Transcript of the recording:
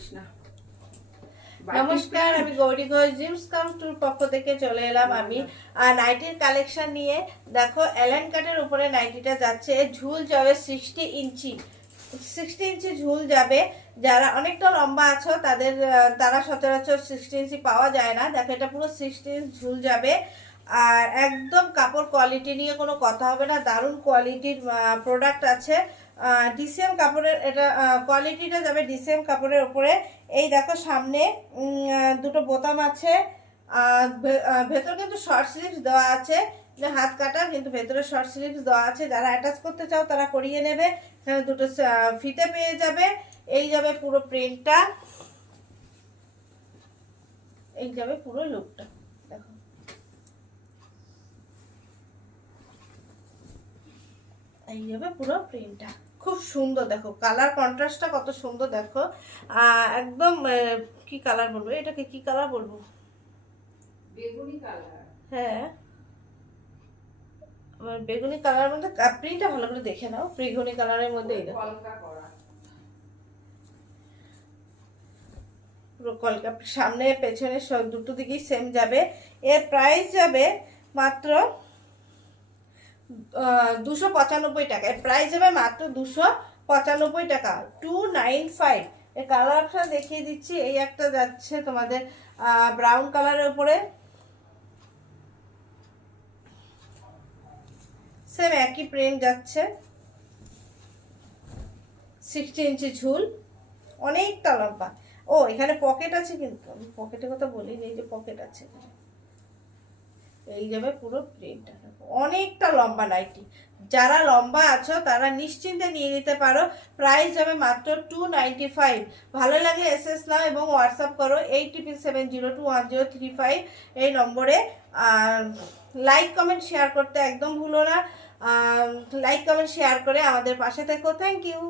বলিস না। নমস্কার, আমি গৌরী ঘোষ জিমস কাম টুর পক্ষ থেকে চলে এলাম আমি নাইটির কালেকশন নিয়ে। দেখো অ্যালান কাটের উপরে নাইটিটা যাচ্ছে, ঝুল যাবে 60 ইঞ্চি ঝুল যাবে। যারা অনেকটা লম্বা আছো তারা সচরাচর 60 ইঞ্চি পাওয়া যায় না। দেখো এটা পুরো 60 ইঞ্চ ঝুল যাবে। আর একদম কাপড় কোয়ালিটি নিয়ে কোনো কথা হবে না, দারুণ কোয়ালিটির প্রোডাক্ট আছে। ডিসিএম কাপড়ের এটা কোয়ালিটিটা যাবে ডিসিএম কাপড়ের উপরে। এই দেখো সামনে দুটো বোতাম আছে, ভেতর কিন্তু শর্ট স্লিভস দেওয়া আছে, হাত কাটা কিন্তু ভেতরে শর্ট স্লিভস দেওয়া আছে। যারা অ্যাটাচ করতে চাও তারা করিয়ে নেবে। এখানে দুটো ফিতে পেয়ে যাবে। এই যাবে পুরো প্রিন্টটা, এই যাবে পুরো লুকটা। দেখো এই যাবে পুরো প্রিন্টটা, খুব সুন্দর। দেখো কালার কন্ট্রাস্টটা কত সুন্দর। দেখো একদম কি কালার বলবো, এটাকে কি কালার বলবো, বেগুনি কালার। হ্যাঁ বেগুনি কালার মধ্যে প্রিন্টটা ভালো করে দেখে নাও। বেগুনি কালারের মধ্যে এই দেখো কলকা করা, পুরো কলকা, সামনে পেছনে সব দুটো দিকেই সেম যাবে। এর প্রাইস যাবে মাত্র 295 টাকা। এর প্রাইস যাবে মাত্র 295 টাকা, 295। এই কালারটা দেখিয়ে দিচ্ছি। এই একটা যাচ্ছে তোমাদের ব্রাউন কালারের উপরে, সেম একই প্রিন্ট যাচ্ছে, 60 ইঞ্চি ঝুল, অনেকটা লম্বা। ও এখানে পকেট আছে, কিন্তু আমি পকেটের কথা বলিনি, এই যে পকেট আছে এখানে। এই যাবে পুরো প্রিন্টটা, অনেকটা লম্বা নাইটি। যারা লম্বা আছো তারা নিশ্চিন্তে নিয়ে নিতে পারো। প্রাইস যাবে মাত্র 295। ভালো লাগলে এসএস নাও এবং হোয়াটসঅ্যাপ করো 8770211035 এই নম্বরে। লাইক কমেন্ট শেয়ার করতে একদম ভুলো না। লাইক কমেন্ট শেয়ার করে আমাদের পাশে থেকো। Thank you.